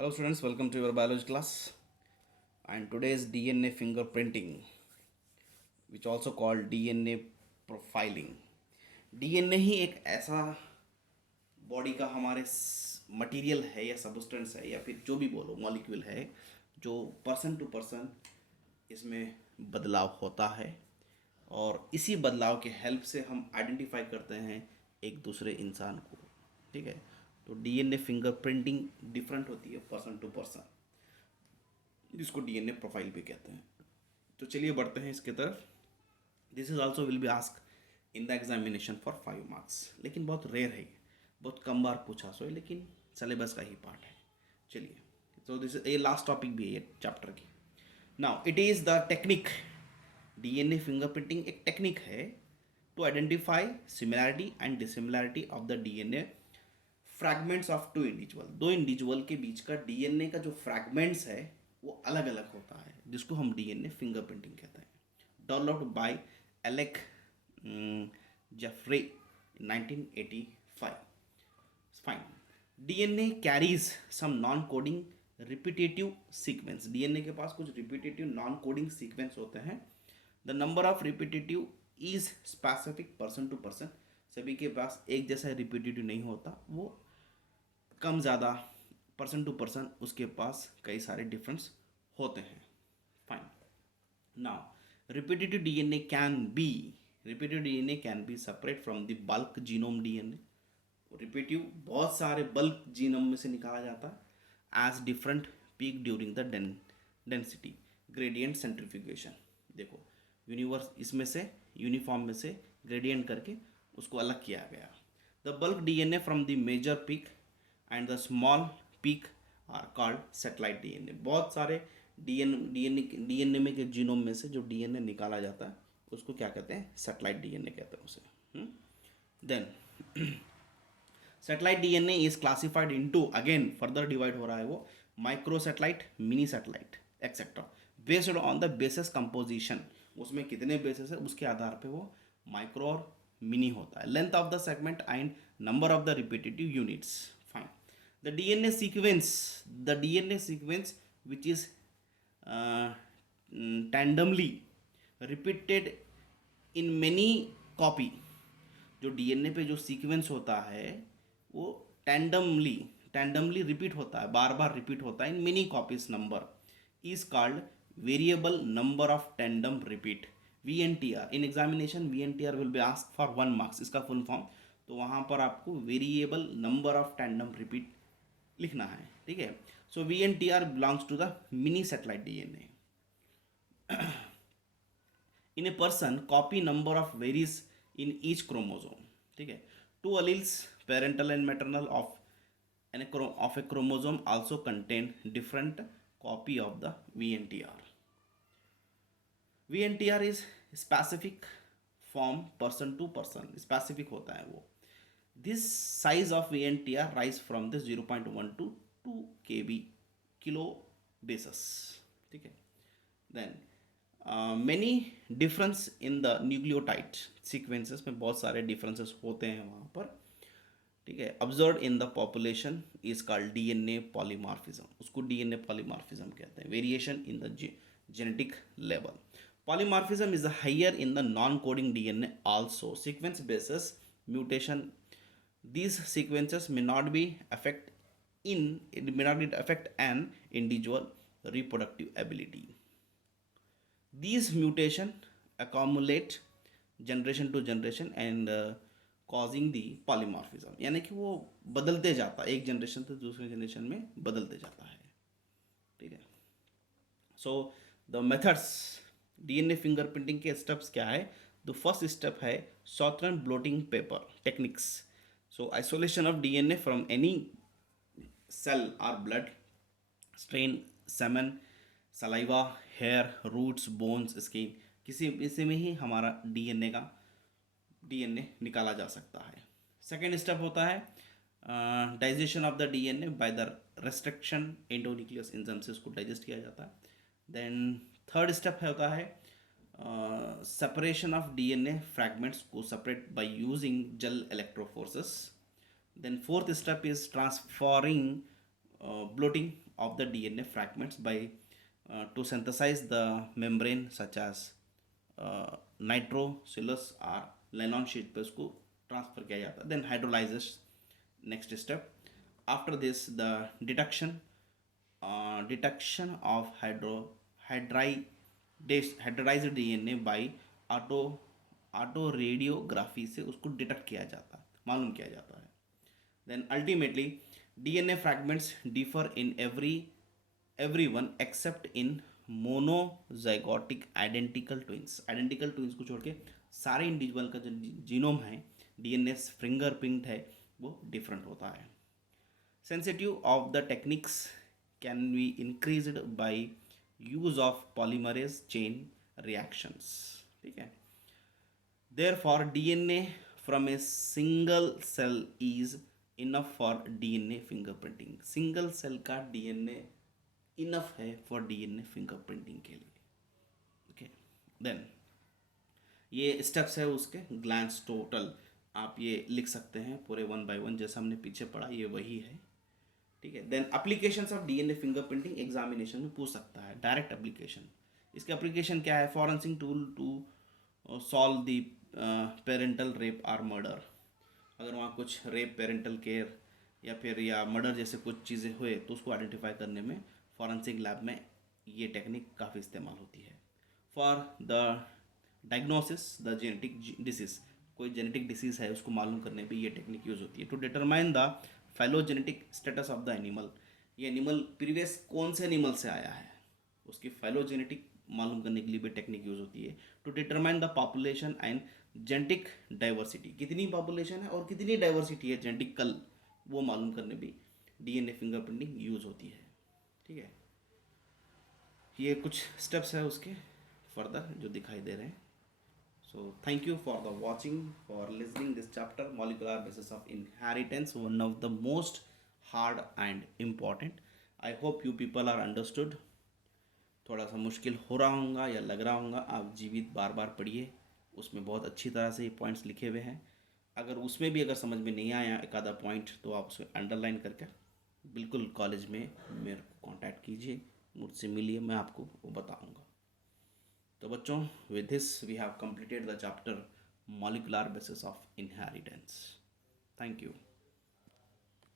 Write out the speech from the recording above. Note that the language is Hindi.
Hello students, welcome to your biology class. And today's DNA fingerprinting, which also called DNA profiling. DNA ही एक ऐसा बॉडी का हमारे मटेरियल है या सबस्टेंस है या फिर जो भी बोलो मॉलिक्यूल है जो पर्सन टू पर्सन इसमें बदलाव होता है और इसी बदलाव के हेल्प से हम आइडेंटिफाई करते हैं एक दूसरे इंसान को। ठीक है, तो डीएनए फिंगरप्रिंटिंग डिफरेंट होती है पर्सन टू पर्सन, जिसको डीएनए प्रोफाइल भी कहते हैं। तो चलिए बढ़ते हैं इसके तरफ। This is also will be ask in the examination for 5 marks, लेकिन बहुत रेयर है, बहुत कम बार पूछा सो है, लेकिन सिलेबस का ही पार्ट है। चलिए, तो दिस ये लास्ट टॉपिक भी है चैप्टर की। Now it is the technique. DNA fingerprinting एक टेक्निक है to identify similarity and dissimilarity of the DNA fragments of two individual. दो इंडिविजुअल के बीच का डीएनए का जो फ्रैगमेंट्स है वो अलग अलग होता है, जिसको हम डीएनए फिंगरप्रिंटिंग कहते हैं। Developed by Alec Jeffreys in 1985. Fine. DNA carries some non-coding repetitive sequence. DNA के पास कुछ repetitive non-coding sequence होते हैं. The number of repetitive is specific person to person. सभी के पास एक जैसा repetitive नहीं होता, वो कम ज़्यादा पर्सन टू पर्सन उसके पास कई सारे डिफरेंस होते हैं। Fine. Now repetitive DNA can be separate from the bulk genome DNA. Repetitive बहुत सारे बल्क जीनोम में से निकाला जाता है as different peak during the density gradient centrifugation. देखो, यूनिवर्स इसमें से यूनिफॉर्म में से ग्रेडियंट करके उसको अलग किया गया। The bulk DNA from the major peak and the small peak are called satellite DNA. बहुत सारे डीएनए में के जीनोम में से जो डीएनए निकाला जाता है उसको क्या कहते हैं? सेटेलाइट डीएनए कहते हैं उसे। Then satellite DNA is classified into, again further divide हो रहा है वो, micro satellite, mini satellite etcetera, based on the bases composition. उसमें कितने बेसिस है उसके आधार पे वो माइक्रो और मिनी होता है। Length of the segment and number of the repetitive units. Fine. The DNA sequence which is tandemly repeated in many copy. जो डीएनए पे जो सीक्वेंस होता है वो टैंडमली रिपीट होता है, बार बार रिपीट होता है in many copies number, is called variable number of tandem repeat, VNTR। In examination VNTR will be ask for 1 marks, इसका फुल फॉर्म। तो वहाँ पर आपको variable number of tandem repeat लिखना है। ठीक है, so VNTR belongs to the mini satellite DNA. In a person copy number of varies in each chromosome. ठीक है, 2 alleles parental and maternal of a chromosome also contain different copy of the VNTR. VNTR is specific from person to person, specific होता है वो। This size of VNTR rise from the 0.1 to 2 kb kilo basis। ठीक है, then many difference in the nucleotide sequences में बहुत सारे differences होते हैं वहाँ पर। ठीक है, observe in the population is called DNA polymorphism, उसको डीएनए पॉलीमॉर्फिज्म कहते हैं। Variation in the genetic level. Polymorphism is higher in the non coding DNA also. Sequence bases mutation, these sequences may not be affect an individual reproductive ability. These mutation accumulate generation to generation and causing the polymorphism, यानी कि वो बदलते जाता है, एक जनरेशन से दूसरे जनरेशन में बदलते जाता है। ठीक है, so the methods, DNA fingerprinting के स्टेप्स क्या है? द फर्स्ट स्टेप है southern blotting paper techniques. So isolation of DNA from any cell और blood, strain, semen, saliva, hair, roots, bones, skin, किसी में ही हमारा डीएनए निकाला जा सकता है। सेकेंड स्टेप होता है digestion of the DNA by the restriction endonuclease enzyme से उसको डाइजेस्ट किया जाता है। देन थर्ड स्टेप होता है सेपरेशन ऑफ डीएनए फ्रैगमेंट्स को separate by using gel electrophoresis. Then fourth step is transferring bloating of the DNA fragments by to synthesize the membrane such as nitrocellulose or nylon sheet पे उसको ट्रांसफर किया जाता है. Then hydrolysis next step. After this the detection of hydrolyzed DNA by auto auto radiography से उसको डिटेक्ट किया जाता है, मालूम किया जाता है. Then ultimately DNA fragments differ in everyone except in monozygotic identical twins. Identical twins को छोड़ के सारे इंडिविजुअल का जो जीनोम है, डीएनए फिंगरप्रिंट है, वो डिफरेंट होता है. Sensitive of the techniques can be increased by use of polymerase chain reactions. ठीक है. Therefore, DNA from a single cell is enough for DNA fingerprinting. Single cell का DNA enough है for DNA fingerprinting के लिए. Okay. Then ये स्टेप्स है उसके ग्लैंस टोटल आप ये लिख सकते हैं पूरे 1 by 1 जैसा हमने पीछे पढ़ा, ये वही है. ठीक है. Then applications of DNA fingerprinting examination में पूछ सकता है. डायरेक्ट एप्लीकेशन, इसके एप्लीकेशन क्या है? Forensic tool to solve the parental rape और मर्डर. अगर वहाँ कुछ रेप, पेरेंटल केयर या मर्डर जैसे कुछ चीज़ें हुए तो उसको आइडेंटिफाई करने में फॉरेंसिक लैब में ये टेक्निक काफ़ी इस्तेमाल होती है. For the diagnosis the genetic disease, कोई जेनेटिक डिसीज़ है उसको मालूम करने पे ये टेक्निक यूज़ होती है. To determine the phylogenetic status of the animal, ये एनिमल प्रीवियस कौन से एनिमल से आया है उसकी फाइलोजेनेटिक मालूम करने के लिए भी टेक्निक यूज़ होती है. To determine the population and genetic diversity, कितनी पॉपुलेशन है और कितनी डाइवर्सिटी है जेनेटिक कल, वो मालूम करने भी डीएनए फिंगरप्रिंटिंग यूज़ होती है. ठीक है. ये कुछ स्टेप्स है उसके फर्दर जो दिखाई दे रहे हैं. So thank you for the watching, for listening this chapter, molecular basis of inheritance, one of the most hard and important. I hope you people are understood. थोड़ा सा मुश्किल हो रहा होगा या लग रहा होगा, आप जीवित बार बार पढ़िए, उसमें बहुत अच्छी तरह से ये पॉइंट्स लिखे हुए हैं. अगर उसमें भी अगर समझ में नहीं आया एक आधा पॉइंट तो आप उसे अंडरलाइन करके बिल्कुल कॉलेज में मेरे को कांटेक्ट कीजिए, मुझसे मिलिए, मैं आपको वो बताऊंगा. तो बच्चों, with this we have completed the chapter molecular basis of inheritance. Thank you.